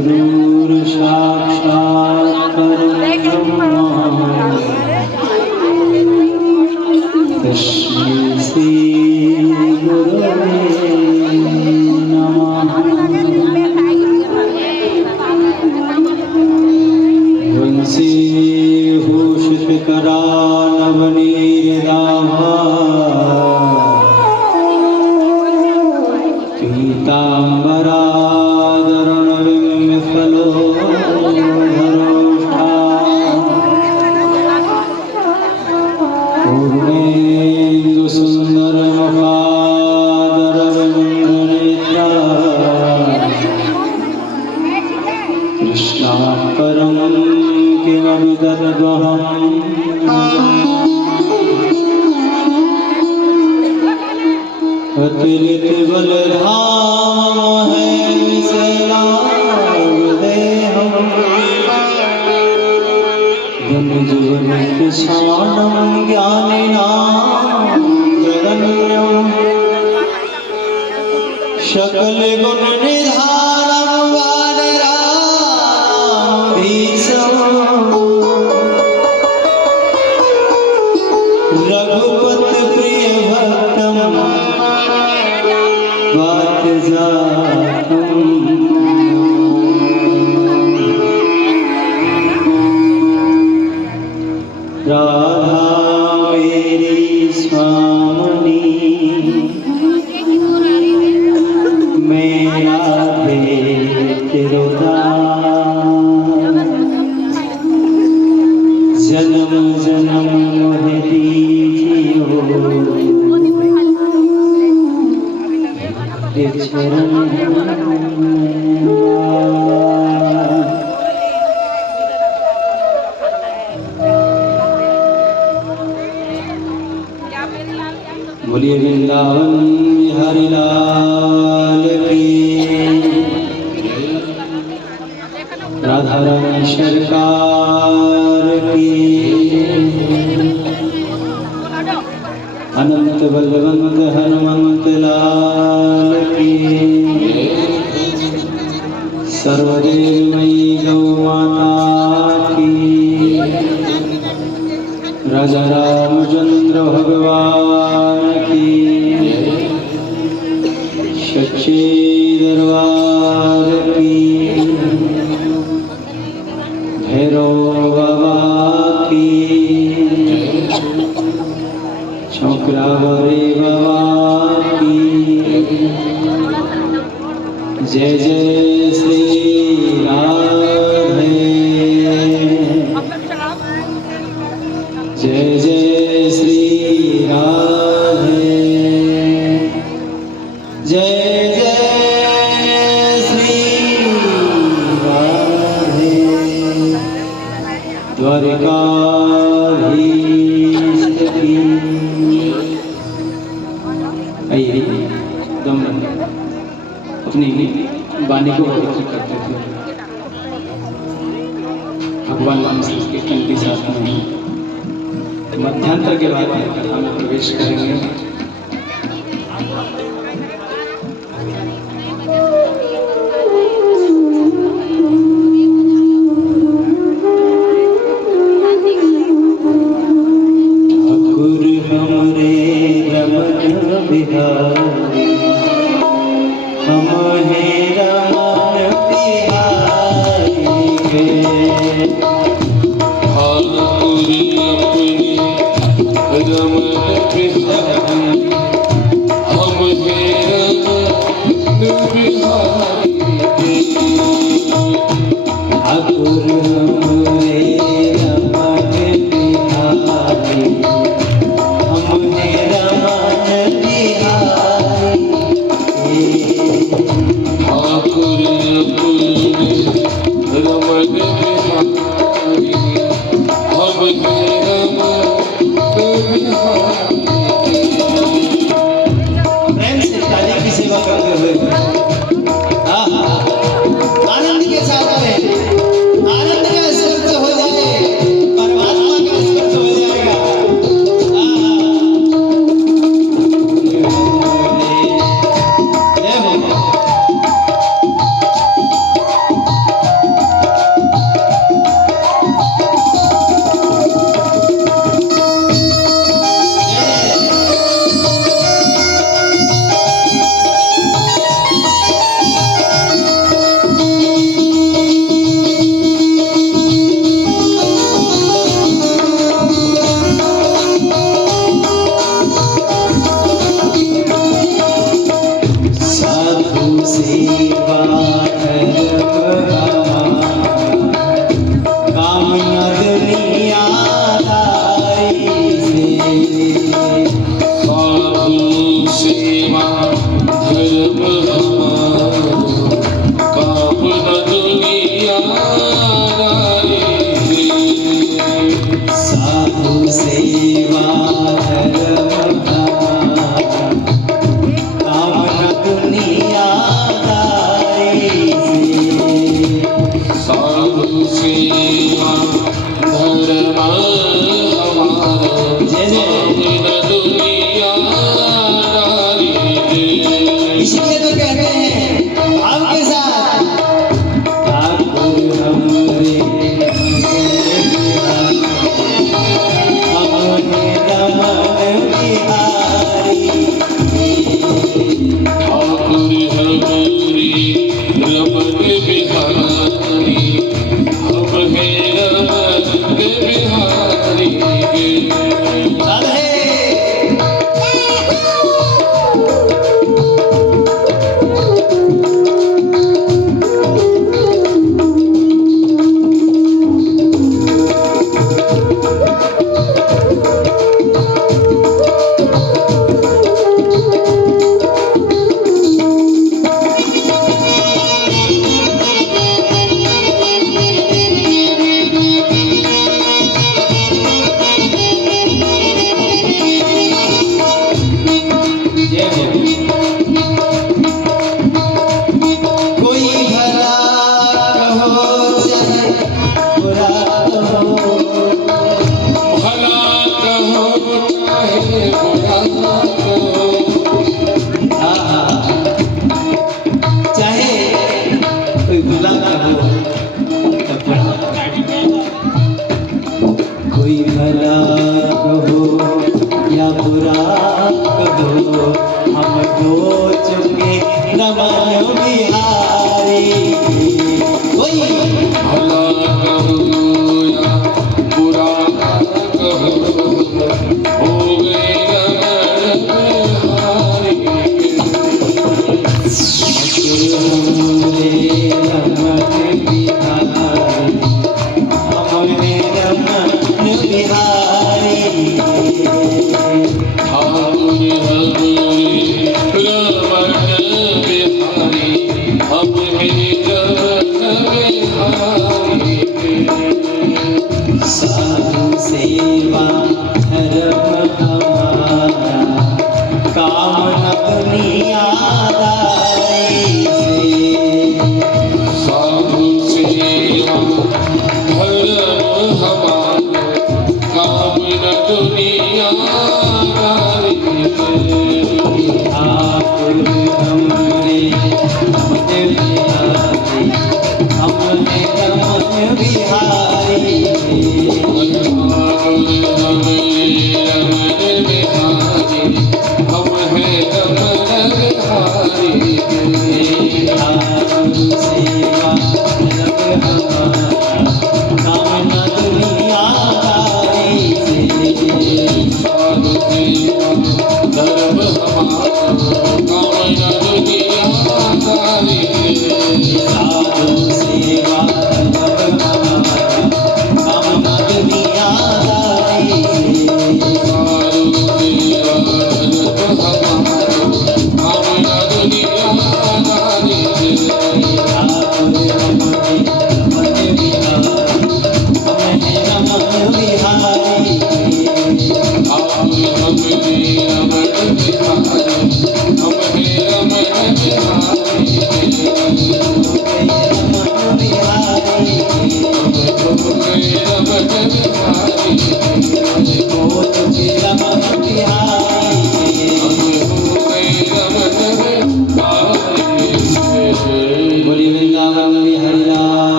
गुरुर् साक्षात् परब्रह्म तस्मै श्री गुरवे नमः। वंशी भूषितकरानवनीरिदाभा पीताम्बरादरणविफलोधरोष्ठा पूर्णेन्दुसुन्दरमुखादरविन्दनेत्रा कृष्णात् परं किमपि तद्वहम् अतिरिक्त बलधाम है सेनादेहम् धनुजीवन किसानं ज्ञानिनां शरण्यम् सकल गुण निधानं वानराणां भीषणम् रघुपत प्रिय भक्तम राधा मेरी स्वामिनी मैं राधे तिरुदास जन्म जन्म मोहि दीजियो चरण। बोलिए वृंदावन बिहारी लाल की, राधा रानी सरकार की, अनंत बलवंत हनुमंत लाल की, सर्वदेवमयी गौ माता की, राजा रामचंद्र भगवान की, सच्चे दरबार की, भैरव बाबा की, चौकरावरी बाबा की, जय जय श्री राधे, जय जय श्री राधे, जय जय श्री राधे। द्वारिकाधीश की आइए दम अपनी वाणी को पवित्र करते थे भगवान राम कीर्तन के साथ में। मध्यांतर के बाद कथा में प्रवेश करेंगे। ठाकुर हमरे रमन बिहारी, हम हे रमन बिहारी के। ठाकुर अपने रमन बिहारी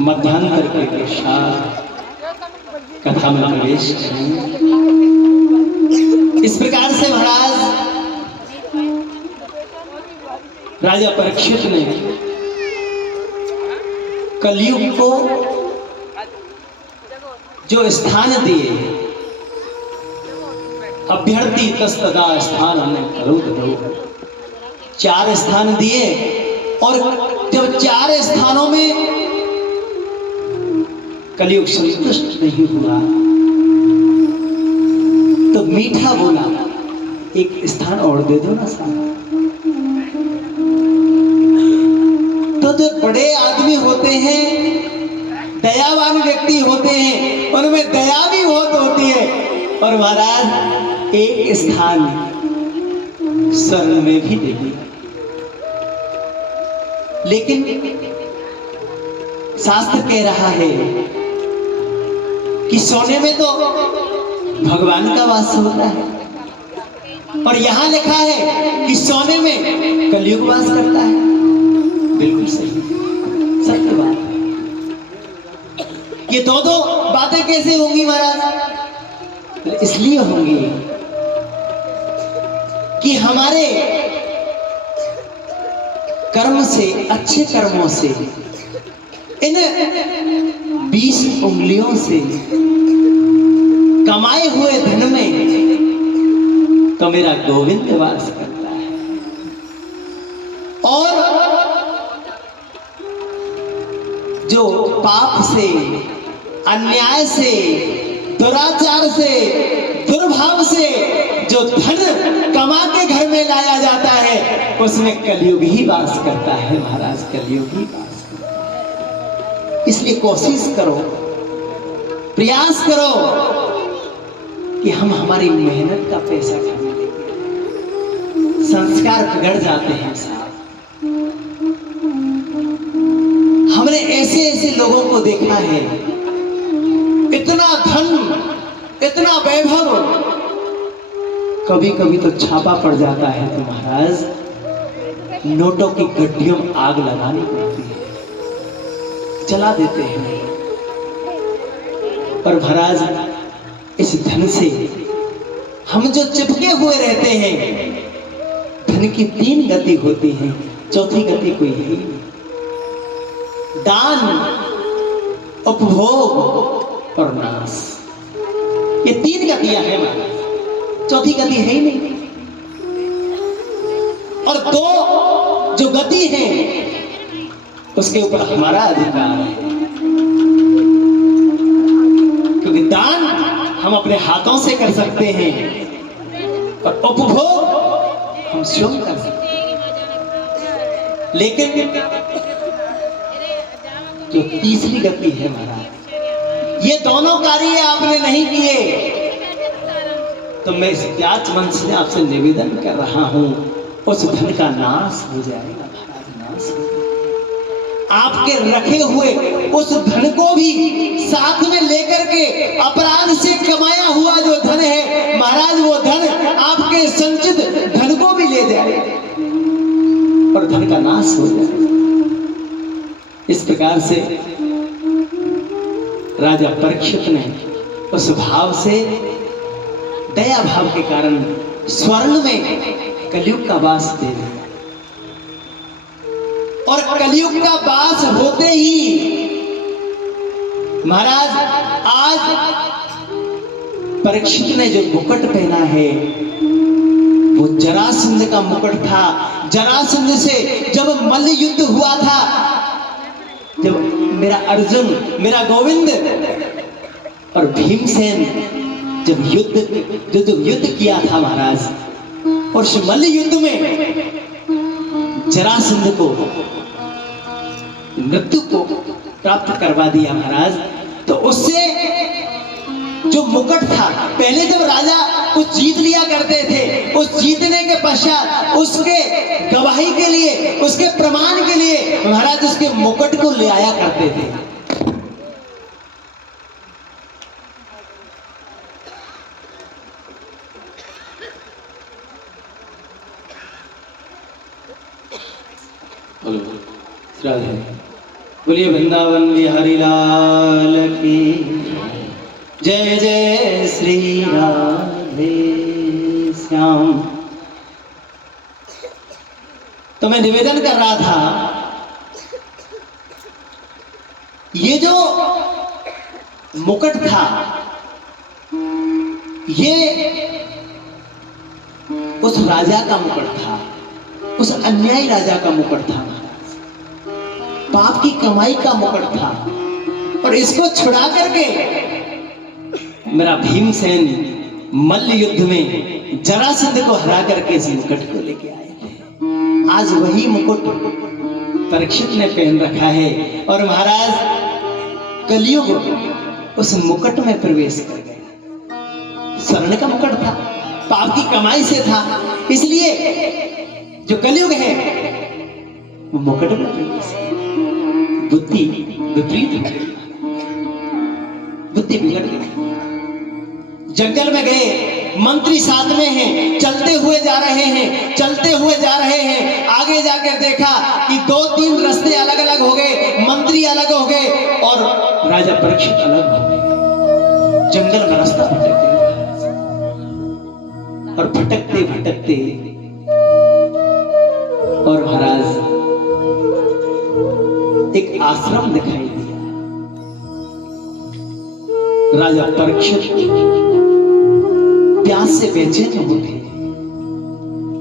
मध्यांतर के साथ कथा में प्रवेश इस प्रकार से महाराज राजा परीक्षित ने कलयुग को जो स्थान दिए, अभ्यर्थी तस्तदा स्थान हमने करो दो, 4 स्थान दिए। और जब 4 स्थानों में कलयुग संतुष्ट नहीं हुआ तो मीठा बोला, एक स्थान और दे दो ना साहब। तो जो बड़े आदमी होते हैं, दयावान व्यक्ति होते हैं, उनमें दया भी बहुत होती है। और महाराज एक स्थान स्वर्ण में भी दे दिया। लेकिन शास्त्र कह रहा है कि सोने में तो भगवान का वास होता है, और यहां लिखा है कि सोने में कलयुग वास करता है। बिल्कुल सही, सत्य बात है। ये दो बातें कैसे होंगी महाराज? इसलिए होंगी कि हमारे कर्म से, अच्छे कर्मों से, इन 20 उंगलियों से कमाए हुए धन में तो मेरा गोविंद वास करता है। और जो पाप से, अन्याय से, दुराचार से, दुर्भाव से जो धन कमा के घर में लाया जाता है, उसमें कलयुग ही वास करता है महाराज, कलयुग ही वास करता है। इसलिए कोशिश करो, प्रयास करो कि हम हमारी मेहनत का पैसा खाने लगे। संस्कार बिगड़ जाते हैं साहब। हमने ऐसे ऐसे लोगों को देखा है, इतना धन, इतना वैभव, कभी कभी तो छापा पड़ जाता है तो महाराज नोटों की गड्डियों में आग लगानी पड़ती है, जला देते हैं। और महाराज इस धन से हम जो चिपके हुए रहते हैं, धन की 3 गति होती है, चौथी गति कोई है ही नहीं। दान, उपभोग और नाश, ये 3 गतियां हैं महाराज, चौथी गति है ही नहीं। और 2 जो गति है उसके ऊपर हमारा अधिकार है, क्योंकि दान हम अपने हाथों से कर सकते हैं और उपभोग हम स्वयं कर सकते हैं। लेकिन जो तीसरी गति है महाराज, ये दोनों कार्य आपने नहीं किए, तो मैं इस त्याज मन से आपसे निवेदन कर रहा हूं, उस धन का नाश हो जाएगा महाराज, नाश हो जाएगा। आपके रखे हुए उस धन को भी साथ में लेकर के अपराध से कमाया हुआ जो धन है महाराज, वो धन आपके संचित धन को भी ले जाएगा और धन का नाश हो जाएगा। इस प्रकार से राजा परीक्षित ने उस भाव से, दया भाव के कारण स्वर्ण में कलयुग का वास दे दिया। और कलयुग का वास होते ही महाराज आज परीक्षित ने जो मुकुट पहना है वो जरासंध का मुकुट था। जरासंध से जब मल्ल युद्ध हुआ था, जब मेरा अर्जुन, मेरा गोविंद और भीमसेन जब युद्ध किया था महाराज, और उस मल्ल युद्ध में जरासंध को मृत्यु को प्राप्त करवा दिया महाराज। तो उससे जो मुकुट था, पहले जब राजा कुछ जीत लिया करते थे, उस जीतने के पश्चात उसके गवाही के लिए, उसके प्रमाण के लिए महाराज उसके मुकुट को ले आया करते थे। बोलिए वृंदावन बिहारी लाल की जय, जय श्री राधे श्याम। तो मैं निवेदन कर रहा था, ये जो मुकुट था, ये उस राजा का मुकुट था, उस अन्यायी राजा का मुकुट था महाराज, पाप की कमाई का मुकुट था। और इसको छुड़ा करके मेरा भीमसेन मल्ल युद्ध में जरासंध को हरा करके इस मुकुट को लेके आए थे। आज वही मुकुट परीक्षित ने पहन रखा है और महाराज कलयुग उस मुकुट में प्रवेश कर गया। स्वर्ण का मुकुट था, पाप की कमाई से था, इसलिए जो कलयुग है वो मुकुट में प्रवेश है। बुद्धि विपरीत हो गई, बुद्धि बिगड़ गई। जंगल में गए, मंत्री साथ में हैं, चलते हुए जा रहे हैं, चलते हुए जा रहे हैं। आगे जाकर देखा कि 2-3 रास्ते अलग अलग हो गए, मंत्री अलग हो गए और राजा परीक्षित अलग हो गए। जंगल में रास्ता भटक गए और भटकते भटकते और महाराज एक आश्रम दिखाई दिया। राजा परीक्षित प्यास से बेचैन हो गए,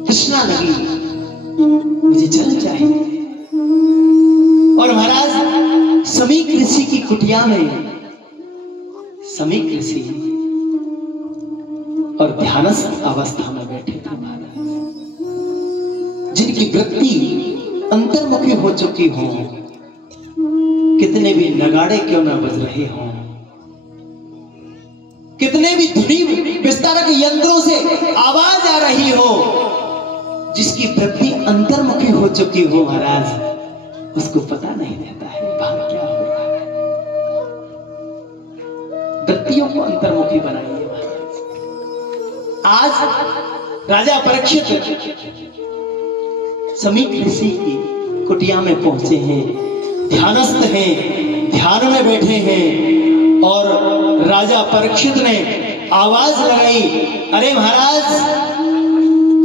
तृष्णा लगी, मुझे जल चाहिए। और महाराज समीक ऋषि की कुटिया में समीक ऋषि और ध्यानस्थ अवस्था में बैठे थे महाराज, जिनकी वृत्ति अंतर्मुखी हो चुकी हो, कितने भी नगाड़े क्यों न बज रहे हों, कितने भी धुनी विस्तारक यंत्रों से आवाज आ रही हो, जिसकी वृत्ति अंतर्मुखी हो चुकी हो महाराज, उसको पता नहीं रहता है बाहर क्या हो रहा है। वृत्तियों को अंतर्मुखी बनाइए महाराज। आज राजा परीक्षित समीक ऋषि की कुटिया में पहुंचे हैं, ध्यानस्थ हैं, ध्यान में बैठे हैं। और राजा परीक्षित ने आवाज लगाई, अरे महाराज,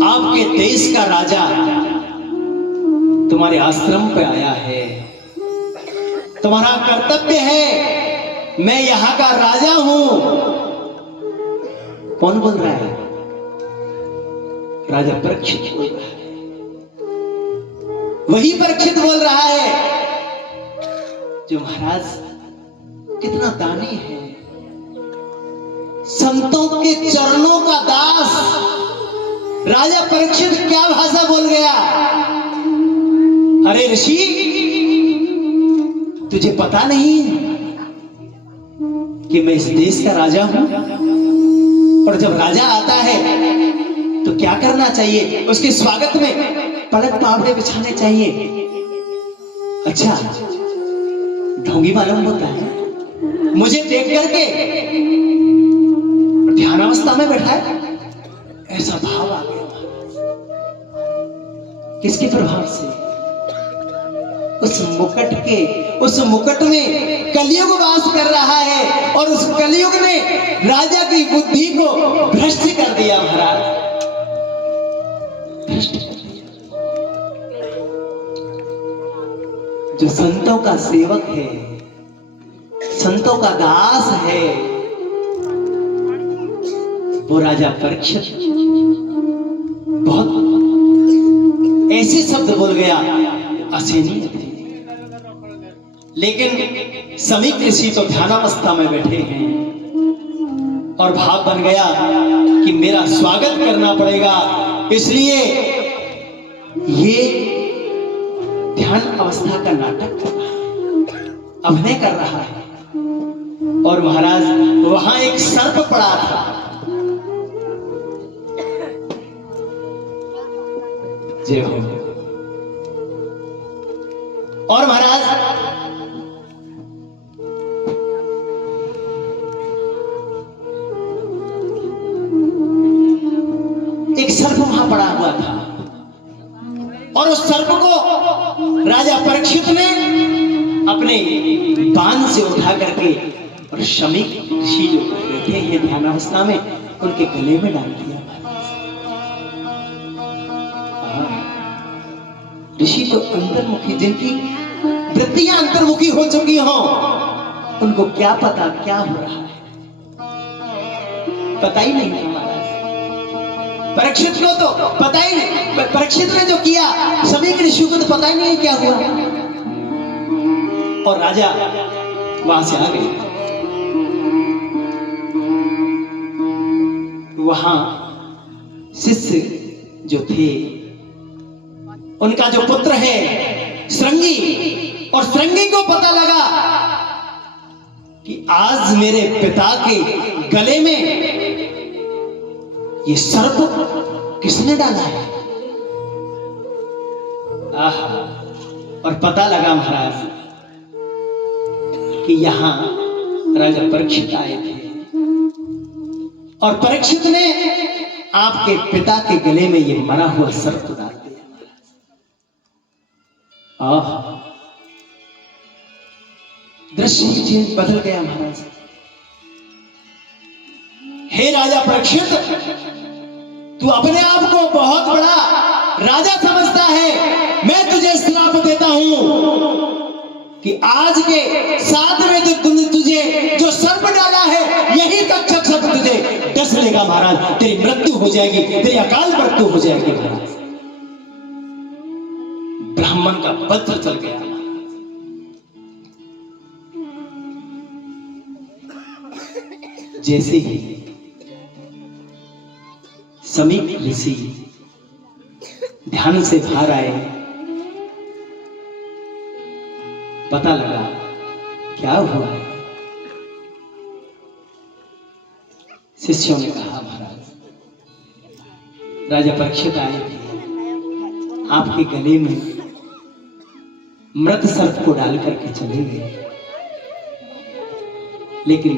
आपके देश का राजा तुम्हारे आश्रम पे आया है, तुम्हारा कर्तव्य है, मैं यहां का राजा हूं। कौन बोल रहा है? राजा परीक्षित बोल रहा है। वही परीक्षित बोल रहा है जो महाराज कितना दानी है, संतों के चरणों का दास। राजा परीक्षित क्या भाषा बोल गया? अरे ऋषि, तुझे पता नहीं कि मैं इस देश का राजा हूं? और जब राजा आता है तो क्या करना चाहिए? उसके स्वागत में पलक पावड़े बिछाने चाहिए। अच्छा, ढोंगी मालूम होता है? मुझे देख करके ध्यानावस्था में बैठा है, ऐसा भाव आ गया। किसके प्रभाव से? उस मुकुट में कलयुग वास कर रहा है और उस कलयुग ने राजा की बुद्धि को भ्रष्ट कर दिया महाराज, भ्रष्ट कर दिया। जो संतों का सेवक है, संतों का दास है, वो राजा परीक्षित बहुत ऐसे शब्द बोल गया, असहनीय थे। लेकिन समीक ऋषि तो ध्यानावस्था में बैठे हैं और भाव बन गया कि मेरा स्वागत करना पड़ेगा, इसलिए ये ध्यान अवस्था का नाटक कर रहा है, अभिनय कर रहा है। और महाराज वहां एक सर्प पड़ा था, जय हो। और महाराज एक सर्प वहां पड़ा हुआ था और उस सर्प को राजा परीक्षित ने अपने बाण से उठा करके और समीक ऋषि जो बैठे हैं ध्यानावस्था में, उनके गले में डाल दिया। ऋषि तो अंतर्मुखी, जिनकी वृत्तियां अंतर्मुखी हो चुकी हो, उनको क्या पता क्या हो रहा है, पता ही नहीं था महाराज। परीक्षित को तो पता ही नहीं, परीक्षित ने जो किया समीक ऋषि को तो पता ही नहीं क्या हुआ। और राजा वहां से आ गए। वहां शिष्य जो थे, उनका जो पुत्र है श्रृंगी, और श्रृंगी को पता लगा कि आज मेरे पिता के गले में ये सर्प किसने डाला है। आहा, और पता लगा महाराज कि यहां राजा परीक्षित आए थे, और परीक्षित ने आपके पिता के गले में ये मरा हुआ सर्प डाल दिया महाराज। दृश्य बदल गया महाराज। हे राजा परीक्षित, तू अपने आप को बहुत बड़ा राजा समझता है। मैं तुझे श्राप देता हूं कि आज के साथ में तुझे जो सर्प डाला है, यही तक्षक सर्प तुझे डस लेगा महाराज। तेरी मृत्यु हो जाएगी, तेरी अकाल मृत्यु हो जाएगी महाराज। ब्राह्मण का वज्र चल गया। जैसे ही समीक ऋषि ध्यान से बाहर आए, पता लगा क्या हुआ है। शिष्यों ने कहा महाराज, राजा परीक्षित आए थे, आपके गले में मृत सर्प को डाल करके चले गए, लेकिन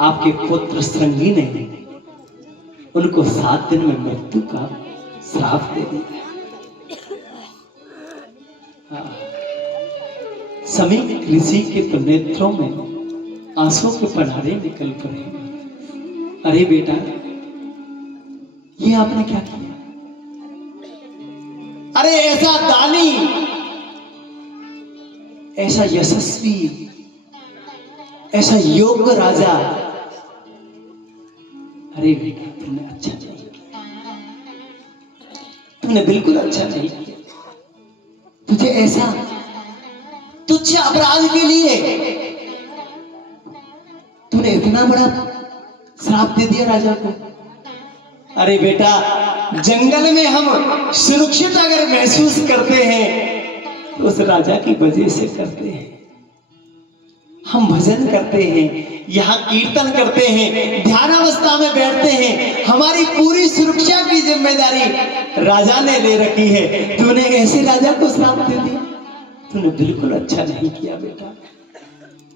आपके पुत्र श्रृंगी ने उनको 7 दिन में मृत्यु का श्राप दे दिया। समीक ऋषि के तो नेत्रों में आंसू के पनारे निकल पड़े। अरे बेटा, ये आपने क्या किया? अरे ऐसा दानी, ऐसा यशस्वी, ऐसा योग्य राजा, अरे बेटा तुमने अच्छा नहीं किया, तुमने बिल्कुल अच्छा नहीं किया। तुझे ऐसा तुच्छ अपराध के लिए तूने इतना बड़ा श्राप दे दिया राजा को। अरे बेटा, जंगल में हम सुरक्षित अगर महसूस करते हैं तो उस राजा की वजह से करते हैं। हम भजन करते हैं, यहाँ कीर्तन करते हैं, ध्यानावस्था में बैठते हैं, हमारी पूरी सुरक्षा की जिम्मेदारी राजा ने ले रखी है। तूने ऐसे राजा को श्राप दे दिया, तूने बिल्कुल अच्छा नहीं किया बेटा।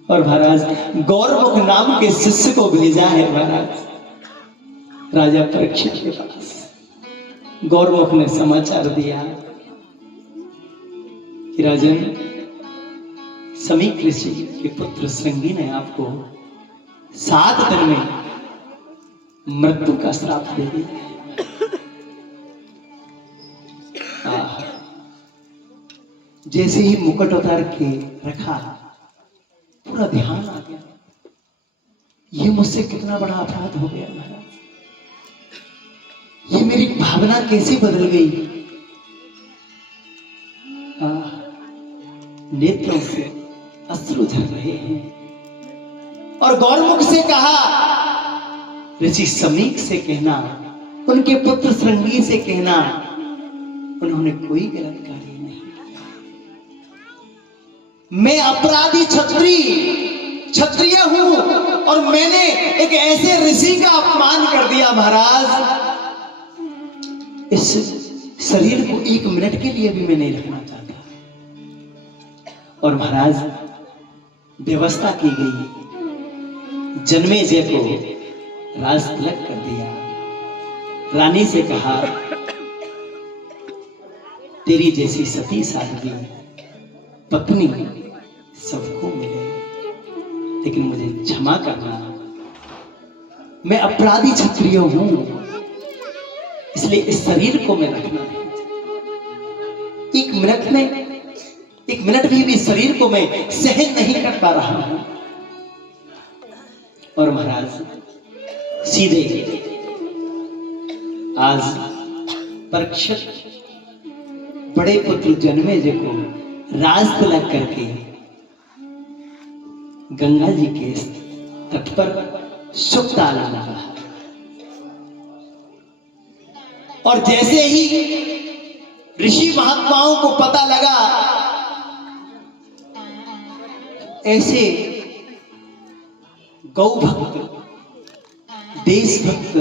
और महाराज गौरमुख नाम के शिष्य को भेजा है महाराज राजा परीक्षित के पास। गौरमुख ने समाचार दिया कि राजन, समीक ऋषि के पुत्र श्रृंगी ने आपको 7 दिन में मृत्यु का श्राप दे दिया। जैसे ही मुकुट उतार के रखा, पूरा ध्यान आ गया, ये मुझसे कितना बड़ा अपराध हो गया महाराज। ये मेरी भावना कैसे बदल गई। नेत्रों से अश्रु झर रहे हैं। और गौरमुख से कहा, ऋषि समीक से कहना, उनके पुत्र श्रृंगी से कहना, उन्होंने कोई गलत कार्य नहीं किया। मैं अपराधी क्षत्रिय हूं, और मैंने एक ऐसे ऋषि का अपमान कर दिया महाराज। इस शरीर को 1 मिनट के लिए भी मैं नहीं रखना चाहता। और महाराज व्यवस्था की गई, जन्मेजय को राज तिलक कर दिया। रानी से कहा, तेरी जैसी सती साध्वी पत्नी सबको मिले, लेकिन मुझे क्षमा करना, मैं अपराधी क्षत्रिय हूं, इसलिए इस शरीर को मैं रखना नहीं। 1 मिनट भी शरीर को मैं सहन नहीं कर पा रहा हूं। और महाराज सीधे आज परीक्षित बड़े पुत्र जन्मेजय को राज तिलक करके गंगा जी के तट पर सुख ताला लगा। और जैसे ही ऋषि महात्माओं को पता लगा, ऐसे गौ भक्त, देशभक्त,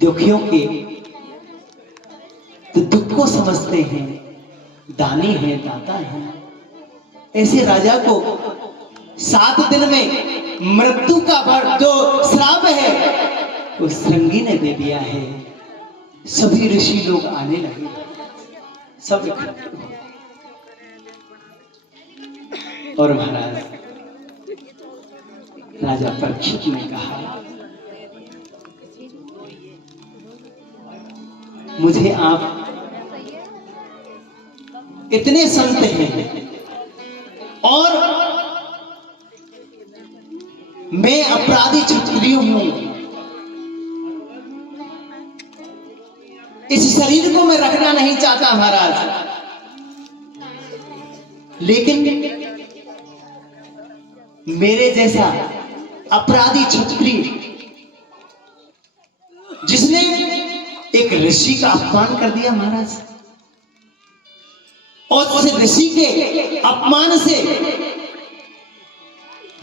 दुखियों के तो दुख को समझते हैं, दानी है, दाता है, ऐसे राजा को 7 दिन में मृत्यु का जो श्राप है वो श्रृंगी ने दे दिया है। सभी ऋषि लोग आने लगे, सब इकट्ठे हो। और महाराज राजा परीक्षित ने कहा, मुझे आप इतने संत हैं और मैं अपराधी क्षत्रिय हूं, इस शरीर को मैं रखना नहीं चाहता महाराज, लेकिन मेरे जैसा अपराधी क्षत्रिय जिसने एक ऋषि का अपमान कर दिया महाराज, और उस ऋषि के अपमान से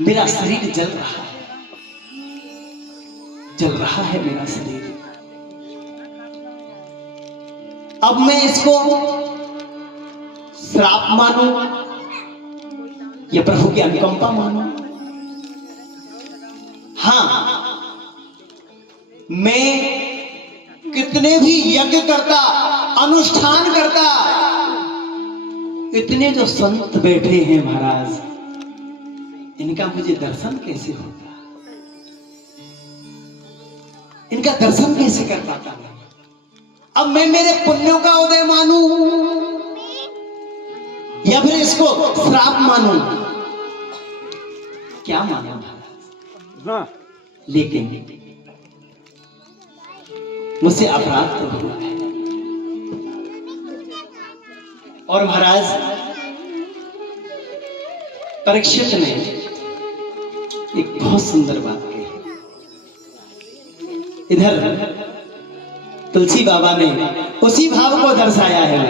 मेरा शरीर जल रहा है, जल रहा है मेरा शरीर। अब मैं इसको श्राप मानूं या प्रभु की अनुकंपा मानूं? हाँ, मैं कितने भी यज्ञ करता, अनुष्ठान करता, इतने जो संत बैठे हैं महाराज, इनका मुझे दर्शन कैसे होगा, इनका दर्शन कैसे कर पाता मैं? अब मैं मेरे पुण्यों का उदय मानूं या फिर इसको श्राप मानूं? क्या माना महाराज? लेकिन मुझसे अपराध तो हुआ है। और महाराज परीक्षित ने एक बहुत सुंदर बात कही। इधर तुलसी बाबा ने उसी भाव को दर्शाया है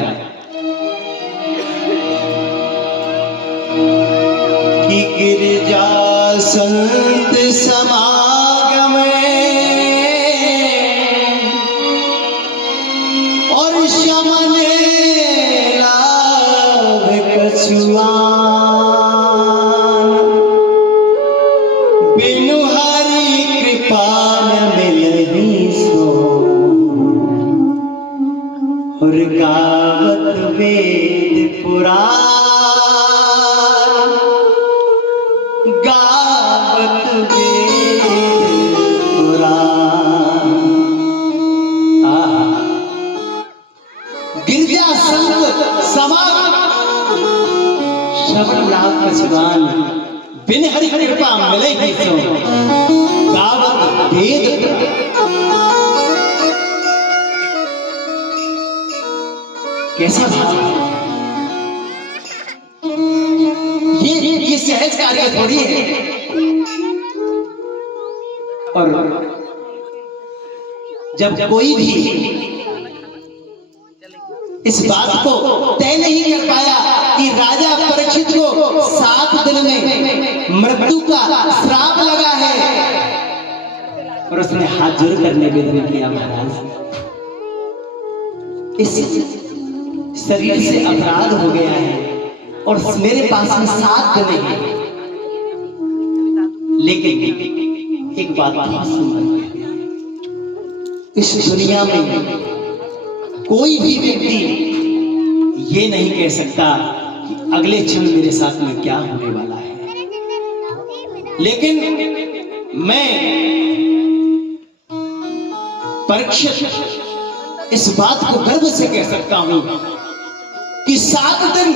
कि गिरजा संत समागम और शमन लाभ कछुआ, बिनु हरि कृपा न मिलहि सो, और गावत वेद पुराण, गावत वेद पुराण। गिरजा संत समागम श्रवण लाभ कछुआन, बिन हरि कृपा मिले ही सो, गावत वेद पुराण। कैसा भाव है? ये सहज कार्य थोड़ी है। और जब कोई भी इस बात को तय नहीं कर पाया कि राजा परीक्षित को 7 दिन में मृत्यु का श्राप लगा है, और उसने हाथ जोड़ कर निवेदन किया, महाराज इस शरीर से अपराध हो गया है और मेरे पास में 7 दिन है, लेकिन एक बात बहुत सुंदर है, इस दुनिया में कोई भी व्यक्ति ये नहीं कह सकता कि अगले क्षण मेरे साथ में क्या होने वाला है। लेकिन मैं परीक्षित इस बात को गर्व से कह सकता हूं कि 7 दिन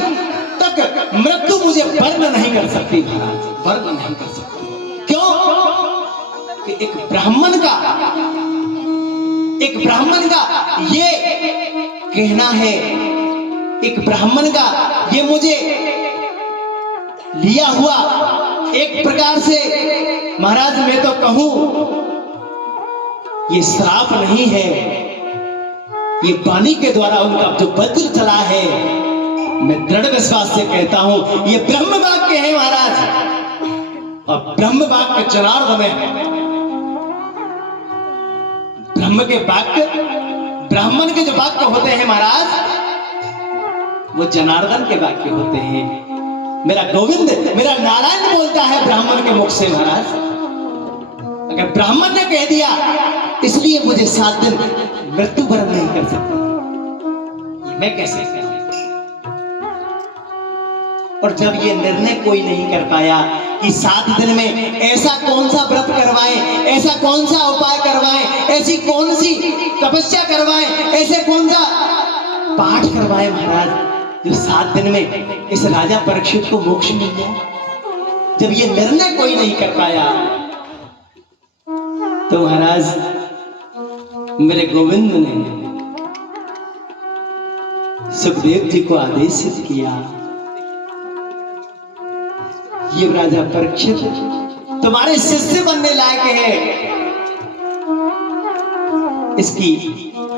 तक मृत्यु मुझे वर्ण नहीं कर सकती महाराज, वर्ण नहीं कर सकती। क्यों? कि एक ब्राह्मण का ये कहना है, एक ब्राह्मण का ये मुझे लिया हुआ एक प्रकार से महाराज मैं तो कहूं ये श्राप नहीं है, ये वाणी के द्वारा उनका जो वज्र चला है, मैं दृढ़ विश्वास से कहता हूं ये ब्रह्म वाक्य है महाराज। और ब्रह्म वाक्य जनार्दन है। ब्रह्म के वाक्य, ब्राह्मण के जो वाक्य होते हैं महाराज वो जनार्दन के वाक्य होते हैं। मेरा गोविंद, मेरा नारायण बोलता है ब्राह्मण के मुख से महाराज। अगर ब्राह्मण ने कह दिया इसलिए मुझे 7 दिन मृत्यु वरण नहीं कर सकता, ये मैं कैसे करूं? और जब ये निर्णय कोई नहीं कर पाया कि 7 दिन में ऐसा कौन सा व्रत करवाएं, ऐसा कौन सा उपाय करवाएं, ऐसी कौन सी तपस्या करवाएं, ऐसे कौन सा पाठ करवाएं महाराज जो 7 दिन में इस राजा परीक्षित को मोक्ष मिल जाए। जब ये निर्णय कोई नहीं कर पाया तो महाराज मेरे गोविंद ने सुखदेव जी को आदेशित किया, ये राजा परीक्षित तुम्हारे शिष्य बनने लायक है, इसकी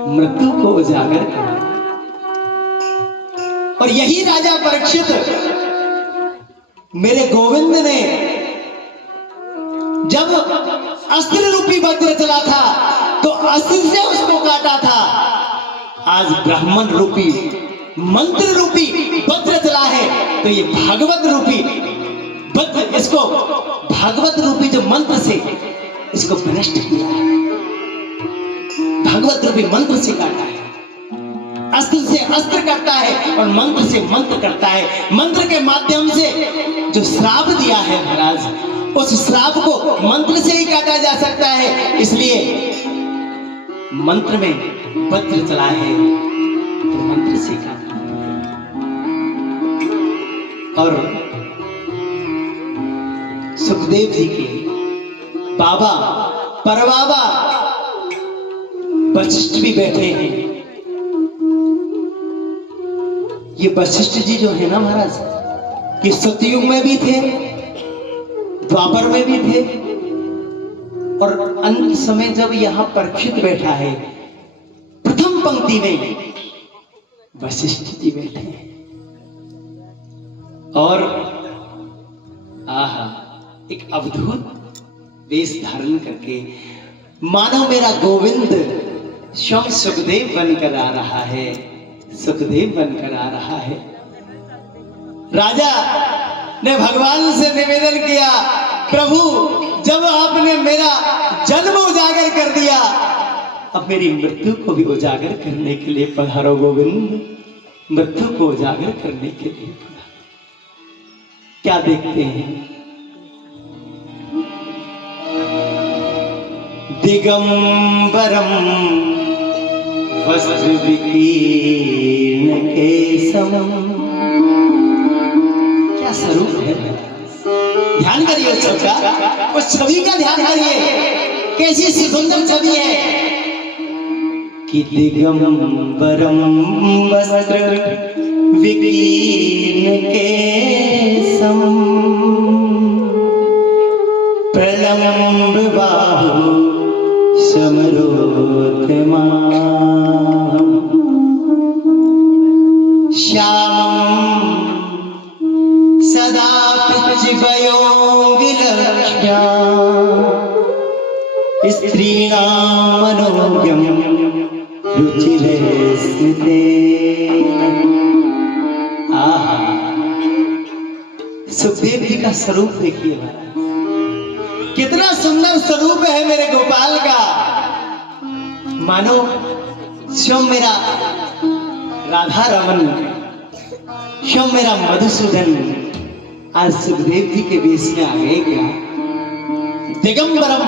मृत्यु को उजागर करो। और यही राजा परीक्षित मेरे गोविंद ने जब अस्त्र रूपी वज्र चला था तो अस्त्र से उसको काटा था। आज ब्राह्मण रूपी मंत्र रूपी वज्र चला है तो ये भागवत रूपी वज्र, इसको भागवत रूपी जो मंत्र से इसको भ्रष्ट किया है, भागवत रूपी मंत्र से काटा है। अस्त्र से अस्त्र करता है और मंत्र से मंत्र करता है। मंत्र के माध्यम से जो श्राप दिया है महाराज उस श्राप को मंत्र से ही काटा जा सकता है। इसलिए मंत्र में वज्र चला है तो मंत्र से काटा है। और सुखदेव जी के बाबा परबाबा वशिष्ठ भी बैठे हैं। ये वशिष्ठ जी जो है ना महाराज ये सतयुग में भी थे, द्वापर में भी थे और अंत समय जब यहां परीक्षित बैठा है प्रथम पंक्ति में वशिष्ठ जी बैठे हैं। और आहा एक अद्भुत वेश धारण करके मानो मेरा गोविंद स्वयं सुखदेव बनकर आ रहा है, सुखदेव बनकर आ रहा है। राजा ने भगवान से निवेदन किया, प्रभु जब आपने मेरा जन्म उजागर कर दिया अब मेरी मृत्यु को भी उजागर करने के लिए पधारो गोविंद, मृत्यु को उजागर करने के लिए पधारो। क्या देखते हैं? दिगंबरम वस्त्र विकीर्ण केशम, क्या स्वरूप है? ध्यान करिए उस छवि का, उस छवि का ध्यान करिए, कैसी सुंदर छवि है कि दिगंबरम वस्त्र विकीर्ण केशम प्रलम्ब बाहु समरोत्तमा श्यामं सदा पितृवयोगिलक्ष्म्या स्त्रीणां मनोज्ञं रुचिरे स्मितेन। आहा सुखदेव जी का स्वरूप देखिए महाराज, कितना सुंदर स्वरूप है मेरे गोपाल का। मानो स्वयं मेरा राधा रमन, स्वयं मेरा मधुसूदन आज सुखदेव जी के वेश में आ गए। क्या दिगंबरम,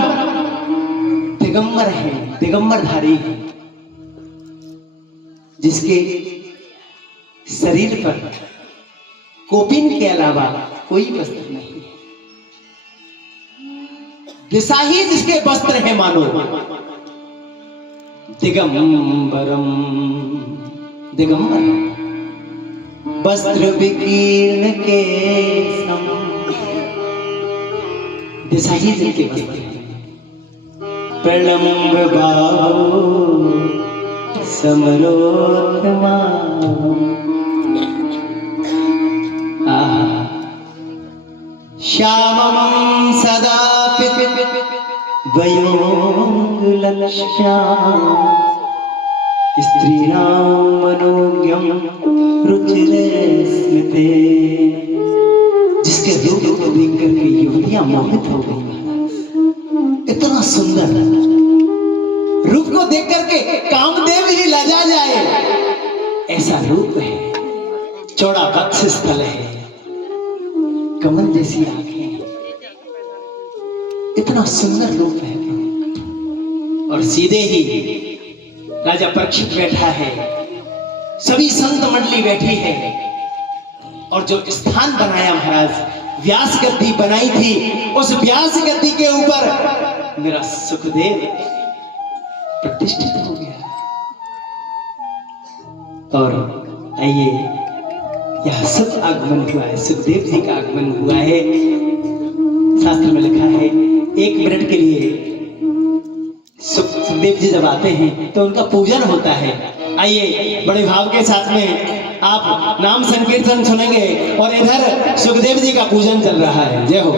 दिगंबर है, दिगंबरधारी है जिसके शरीर पर कोपिन के अलावा कोई वस्त्र नहीं है। दिशा ही जिसके वस्त्र है मानो, दिगंबरम दिगंबरम वस्त्र विकीर्ण के सम। दिशा ही जिनके वस्त्र है। प्रलम्ब बाहु समरोत्तमा। श्यामं सदा वयोंगलक्ष्यां स्त्रीणां मनोज्ञं रुचिरे स्मिते। जिसके रूप को देख करके युवतियां मोहित हो गई। इतना सुंदर रूप को देख करके कामदेव ही लजा जाए, ऐसा रूप है। चौड़ा वक्ष स्थल है, कमल जैसी आंखें, इतना सुंदर रूप है। और सीधे ही राजा परीक्षित बैठा है, सभी संत मंडली बैठी है। और जो स्थान बनाया महाराज, व्यास गद्दी बनाई थी, उस व्यास गद्दी के ऊपर मेरा सुखदेव प्रतिष्ठित हो गया। और आइए, यह शुभ आगमन हुआ है, सुखदेव जी का आगमन हुआ है। शास्त्र में लिखा है 1 मिनट के लिए सुखदेव जी जब आते हैं तो उनका पूजन होता है। आइए बड़े भाव के साथ में आप नाम संकीर्तन सुनेंगे और इधर सुखदेव जी का पूजन चल रहा है। जय हो।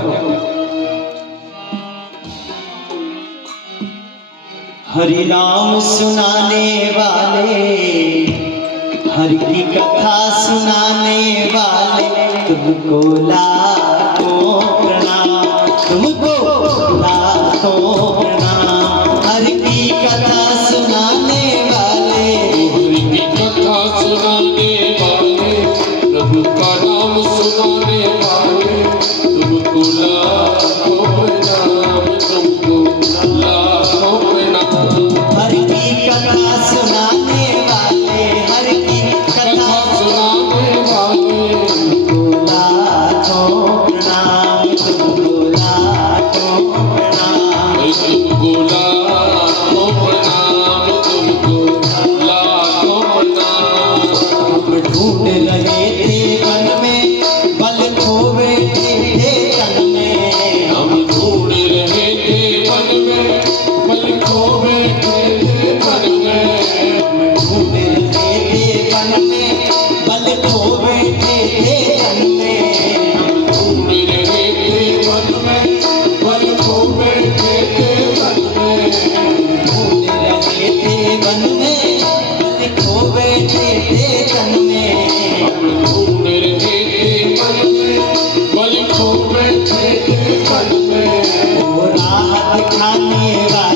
हरि नाम सुनाने वाले, हरि की कथा सुनाने वाले, तुमको लाखों प्रणाम, तुमको लाखों प्रणाम। हरि की कथा सुनाने वाले, हरि की कथा सुनाने वाले, प्रभु का नाम सुनाने वाले, तुमको लाखों प्रणाम, तुमको लाखों प्रणाम। हरि की कथा सुनाने वाले, हरि की कथा सुनाने वाले, तुमको लाखों प्रणाम, तुमको लाखों प्रणाम। तुमको लाखों प्रणाम, तुमको लाखों प्रणाम। हम ढूंढ रहे थे वन में, बल खोवे थे तन में। हम ढूंढ रहे थे वन में, बल खोवे थे तन में। हम ढूंढ रहे थे वन में, बल खोवे थे तन में। हम ढूंढ रहे थे वन में, बल खोवे थे तन में। ढूंढ रहे थे वन में, बल खोवे थे तन में। हम ढूंढ रहे थे वन में, बल खोवे थे तन में। वो राह दिखाने वाले,